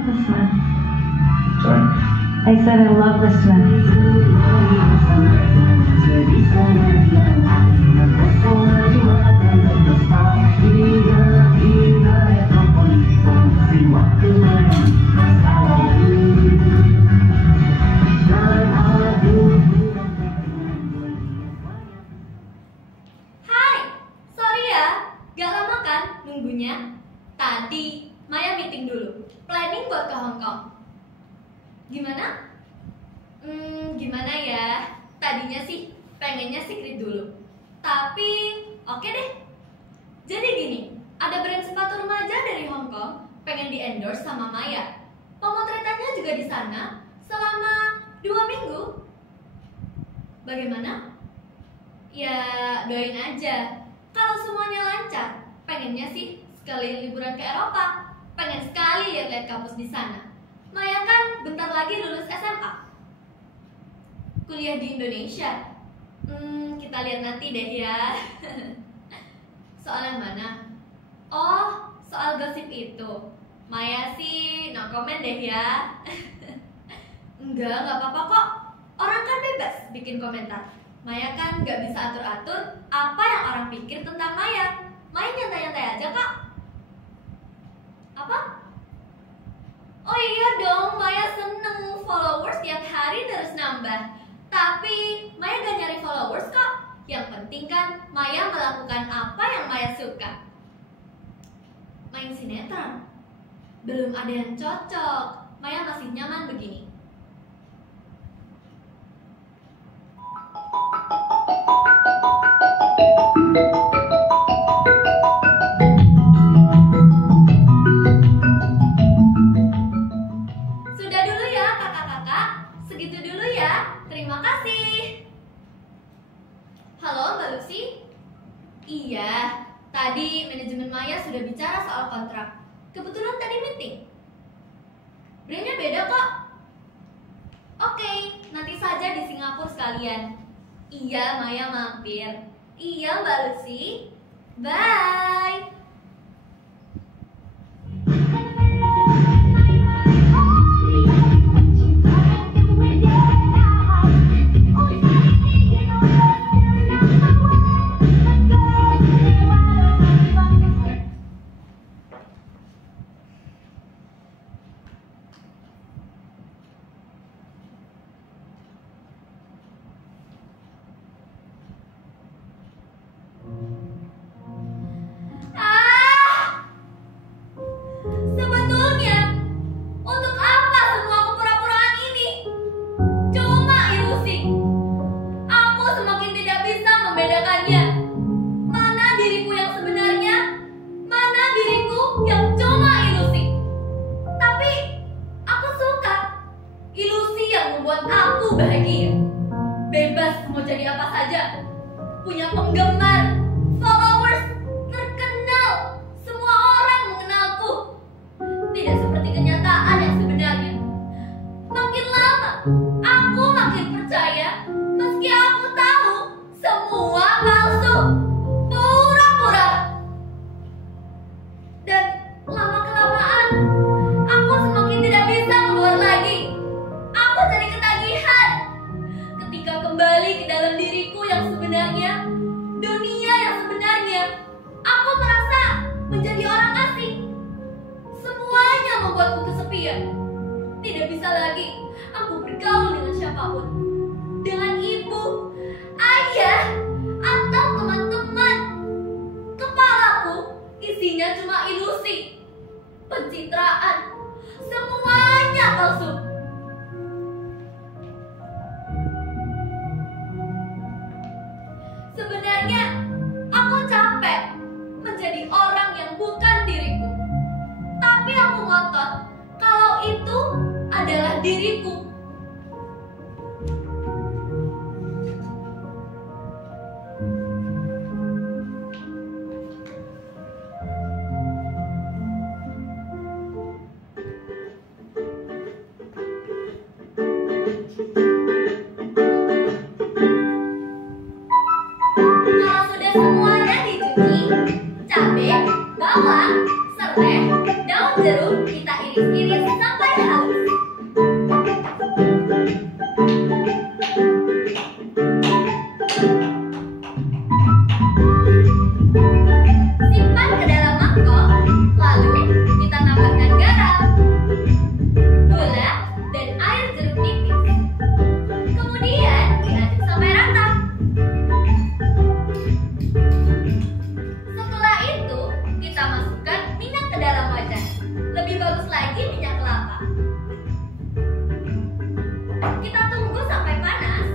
love this one. Sorry? I said I love this one. Hai, sorry ya, gak lama kan nunggunya? Tadi Maya meeting dulu, planning buat ke Hong Kong. Gimana? Gimana ya? Tadinya sih pengennya secret dulu, tapi oke deh. Jadi gini, ada brand sepatu remaja dari Hong Kong pengen di endorse sama Maya. Pemotretannya juga di sana selama 2 minggu. Bagaimana? Ya doain aja. Kalau semuanya lancar, pengennya sih sekali liburan ke Eropa. Pengen sekali lihat-lihat kampus di sana. Maya kan bentar lagi lulus SMA. Kuliah di Indonesia. Kita lihat nanti deh ya. Soal yang mana? Oh, soal gosip itu. Maya sih no comment deh ya. Enggak apa-apa kok. Orang kan bebas bikin komentar. Maya kan gak bisa atur-atur apa yang orang pikir tentang Maya. Maya nyantai-nyantai aja kak. Apa? Oh iya dong, Maya seneng followers tiap hari terus nambah. Tapi Maya gak nyari followers kok. Yang penting kan Maya melakukan apa yang Maya suka. Main sinetron. Belum ada yang cocok. Maya masih nyaman begini. Sudah dulu ya kakak-kakak. Segitu dulu ya. Terima kasih. Halo Mbak Lucy. Iya, tadi manajemen Maya sudah bicara soal kontrak. Kebetulan tadi meeting. Brandnya beda kok. Oke, nanti saja di Singapura sekalian. Iya, Maya mampir. Iya, Mbak Lucy. Bye. Sebetulnya, untuk apa semua kepura-puraan ini? Cuma ilusi. Aku semakin tidak bisa membedakannya. Mana diriku yang sebenarnya, mana diriku yang cuma ilusi. Tapi, aku suka ilusi yang membuat aku bahagia. Bebas mau jadi apa saja. Punya penggemar, followers, terkenal. Semua orang mengenalku. Tidak seperti kenyataan yang sebenarnya. Makin lama, aku makin percaya. Meski aku tahu semua palsu, pura-pura. Dan lama-kelamaan, aku semakin tidak bisa keluar lagi. Aku jadi ketagihan. Ketika kembali ke dalam diriku yang sebenarnya, dunia yang sebenarnya, aku merasa menjadi orang asing. Semuanya membuatku kesepian. Tidak bisa lagi aku bergaul dengan siapapun. Dengan ibu, ayah, atau teman-teman. Kepalaku isinya cuma ilusi, pencitraan. Semuanya palsu. Sebenarnya aku capek menjadi orang yang bukan diriku. Tapi aku ngotot kalau itu adalah diriku. Kalau sudah semuanya dicuci, cabai, bawang, serai, daun Daun jeruk kita iris-iris sampai halus. Simpan ke dalam mangkok, lalu kita tambahkan garam, gula, dan air jeruk nipis. Kemudian diaduk sampai rata. Setelah itu, kita masukkan minyak ke dalam wajan. Lebih bagus lagi minyak kelapa. Kita tunggu sampai panas.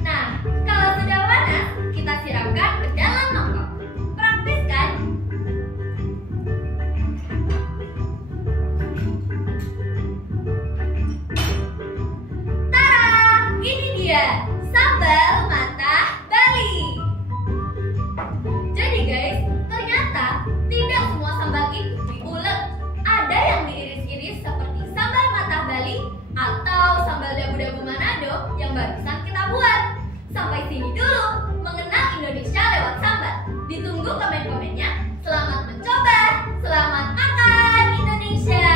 Nah, kalau sudah panas, kita siramkan ke dalam mangkok. Praktis kan? Tara, ini dia sambal matah Bali. Jadi guys, ternyata tidak semua sambal itu diulek. Ada yang diiris-iris seperti sambal matah Bali atau sambal dabu-dabu Manado yang barusan kita buat. Sampai sini dulu mengenal Indonesia lewat sambal. Ditunggu komen-komennya. Selamat mencoba, selamat makan Indonesia.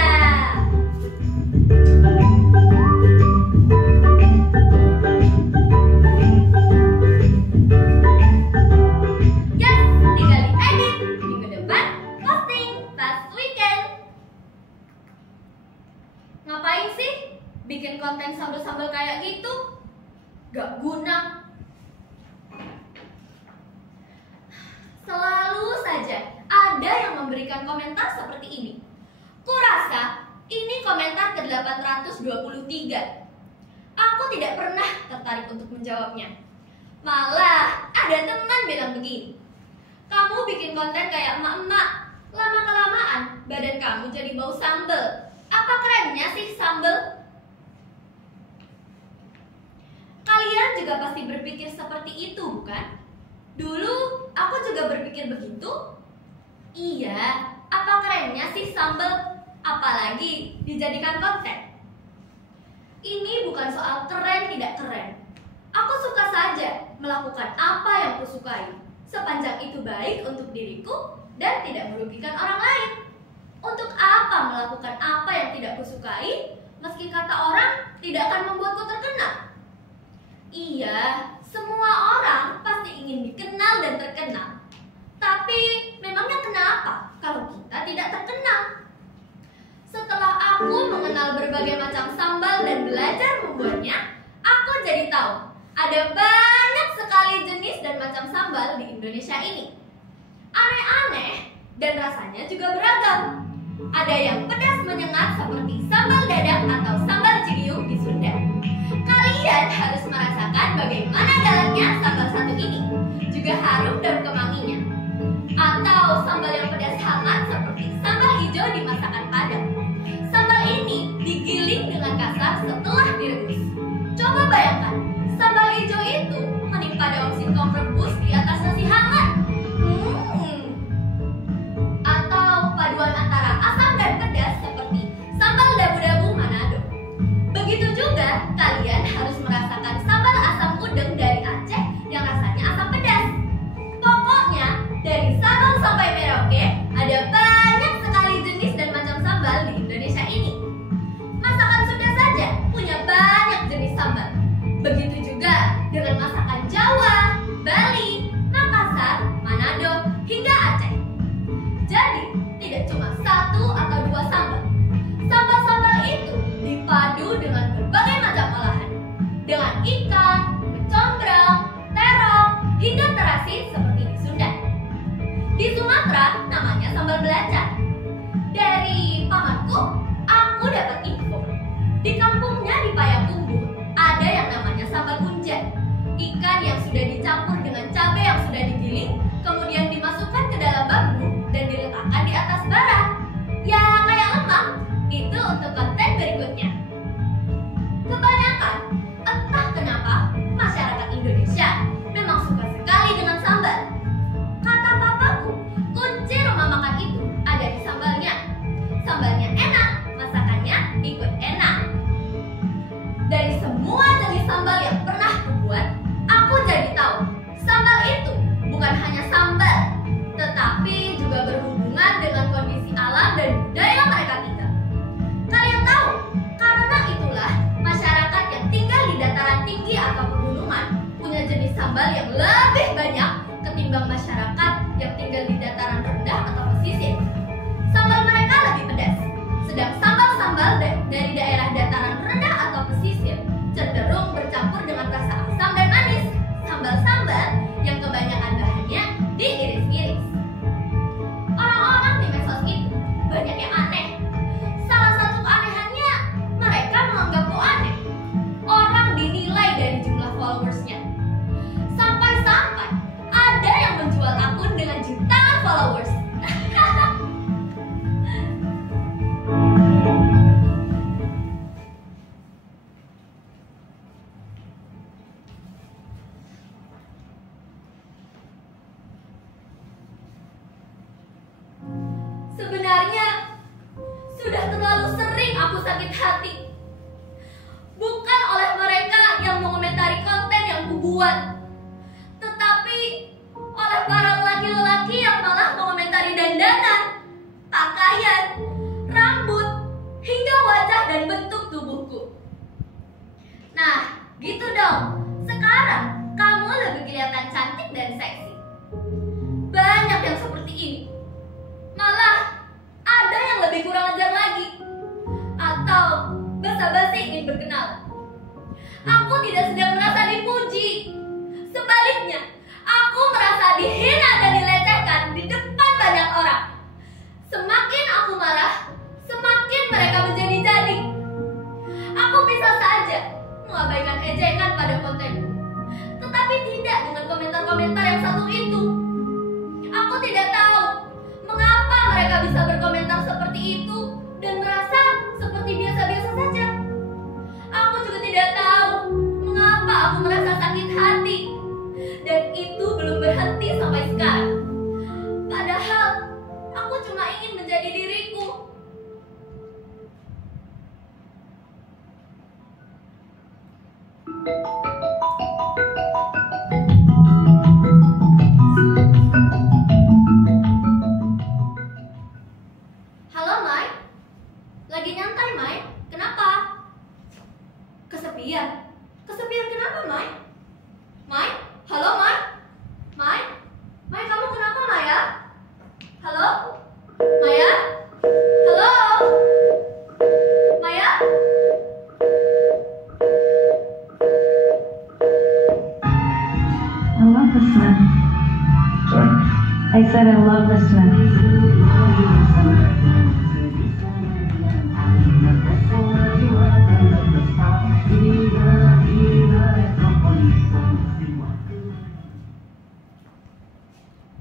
Yes, tinggal diedit. Minggu depan posting pas weekend. Ngapain sih bikin konten sambal-sambal kayak gitu? Gak guna. Selalu saja ada yang memberikan komentar seperti ini. Kurasa ini komentar ke-823. Aku tidak pernah tertarik untuk menjawabnya. Malah ada teman bilang begini, kamu bikin konten kayak emak-emak, lama-kelamaan badan kamu jadi bau sambal. Apa kerennya sih sambal? Kalian juga pasti berpikir seperti itu, bukan? Dulu aku juga berpikir begitu. Iya, apa kerennya sih sambal? Apalagi dijadikan konten. Ini bukan soal keren tidak keren. Aku suka saja melakukan apa yang kusukai, sepanjang itu baik untuk diriku dan tidak merugikan orang lain. Untuk apa melakukan apa yang tidak kusukai, meski kata orang tidak akan membuatku terkenal? Iya, semua orang pasti ingin dikenal dan terkenal. Tapi memangnya kenapa kalau kita tidak terkenal? Setelah aku mengenal berbagai macam sambal dan belajar membuatnya, aku jadi tahu ada banyak sekali jenis dan macam sambal di Indonesia ini. Aneh-aneh dan rasanya juga beragam. Ada yang pedas menyengat seperti sambal dadak atau sambal cibiuk di Sunda. Kalian harus merasakan bagaimana galaknya sambal satu ini, juga harum daun kemanginya. Atau sambal yang pedas hangat seperti sambal hijau di masakan Padang. Sambal ini digiling dengan kasar setelah direbus. Coba bayangkan, sambal hijau itu menimpa daun singkong rebus di atas nasi hangat. Atau paduan antara asam dan pedas seperti sambal dabu-dabu Manado. Begitu juga kalian harus merasakan sambal asam udeng dari Aceh yang rasanya asam pedas. Pokoknya dari Sabang sampai Merauke ada banyak sekali jenis dan macam sambal di Indonesia ini. Masakan Sunda saja punya banyak jenis sambal. Begitu juga dengan masakan Jawa, Bali, Makassar, Manado, hingga Aceh. Jadi tidak cuma satu atau dua sambal. Sambal-sambal itu dipadu dengan berbagai macam olahan, dengan ikan, kecombrang, terong, hingga terasi seperti di Sunda. Di Sumatera namanya sambal belacan. Dari pamanku, aku dapat info. Di kampungnya di Payakumbuh ada yang namanya sambal kunjat. Ikan yang sudah dicampur dengan cabai yang sudah digiling, kemudian dimasukkan ke dalam bambu dan diletakkan di atas bara. Ya kayak lemang. Itu untuk konten berikutnya. Kebanyakan, entah kenapa, masyarakat Indonesia memang suka sekali dengan sambal. Kata papaku, kunci rumah makan itu ada di lebih banyak ketimbang masyarakat yang tinggal di dataran rendah atau pesisir. Sambal mereka lebih pedas, sedang sambal-sambal dari daerah dataran rendah atau pesisir cenderung bercampur dengan rasa asam dan manis. Sambal-sambal yang kebanyakan bahannya diiris-iris. Orang-orang di medsos itu banyak yang aneh. Salah satu keanehannya, mereka menganggapku aneh. Orang dinilai dari jumlah followersnya. Sampai-sampai ada yang menjual akun dengan jutaan followers. Sebenarnya sudah terlalu sering aku sakit hati. Bukan oleh mereka yang mengomentari konten yang kubuat, tetapi oleh para lelaki-lelaki yang malah mengomentari dandanan, pakaian, rambut, hingga wajah dan bentuk tubuhku. Nah, gitu dong. Sekarang kamu lebih kelihatan cantik dan seksi. Banyak yang seperti ini. Malah ada yang lebih kurang ajar lagi, atau basa-basi ingin berkenalan. Aku tidak sedang merasa dipuji. Sebaliknya, aku merasa dihina dan dilecehkan di depan banyak orang. Semakin aku marah, semakin mereka menjadi-jadi. Aku bisa saja mengabaikan ejekan pada kontenku, tetapi tidak dengan komentar-komentar yang satu itu. Aku tidak tahu mengapa mereka bisa berkomentar seperti itu dan merasa seperti biasa-biasa saja. Aku juga tidak tahu mengapa aku merasa sakit hati. Dan itu belum berhenti sampai sekarang. Padahal aku cuma ingin menjadi diriku. Halo Mai, lagi nyantai Mai? Kenapa? Kesepian? Kesepian kenapa Mai? Mai? Halo Mai? Mai? Mai kamu kenapa Maya? Halo? Maya? Halo? Maya? I love the sun. I said I love the sun.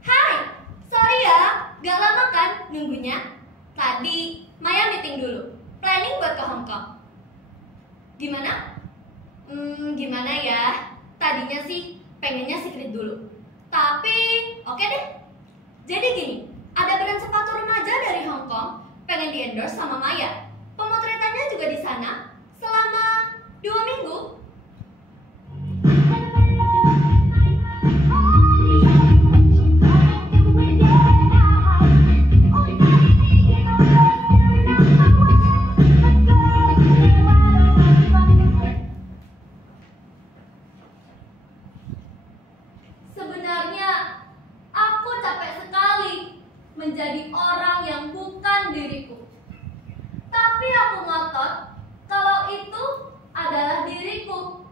Hai, sorry ya, gak lama kan nunggunya? Tadi Maya meeting dulu, planning buat ke Hong Kong. Gimana? Gimana ya? Tadinya sih pengennya secret dulu, tapi oke deh. Jadi gini, ada brand sepatu remaja dari Hong Kong pengen di endorse sama Maya. Pemotretannya juga di sana selama 2 minggu. Sebenarnya aku capek sekali menjadi orang yang bukan diriku. Tapi aku ngotot kalau itu adalah diriku.